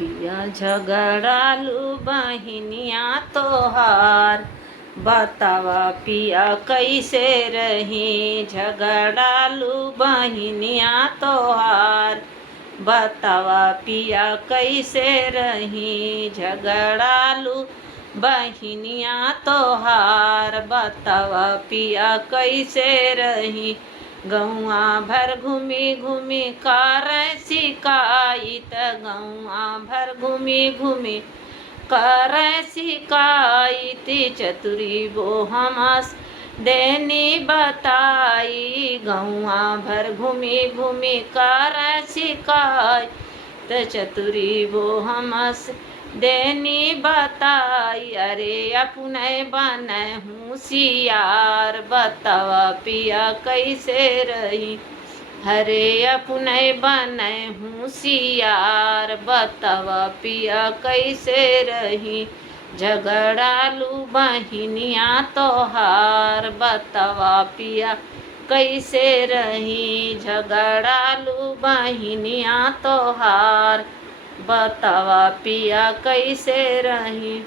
पिया झगड़ालू बहिनिया तोहार, बतावा पिया कैसे रही। झगड़ालू बहिनिया तोहार, बतावा पिया कैसे रही। झगड़ालू बहिनिया तोहार, बतावा पिया कैसे रही। गौआ भर घूमी घूमी कर शिकायत, गौआ भर घूमी घूमी कर शिकायत। चतुरी वो हमस देनी बताई, गौआ भर घूमी घूमी कर शिकायत। चतुरी वो हमस देनी बताई। अरे अपने बने होशियार, बतावा पिया कैसे रही। हरे अपने बने होशियार, बतावा पिया कैसे रही। झगड़ालू बहिनिया तोहार, बतावा पिया कैसे रही। झगड़ालू बहिनिया तोहार, बतावा पिया कैसे रही।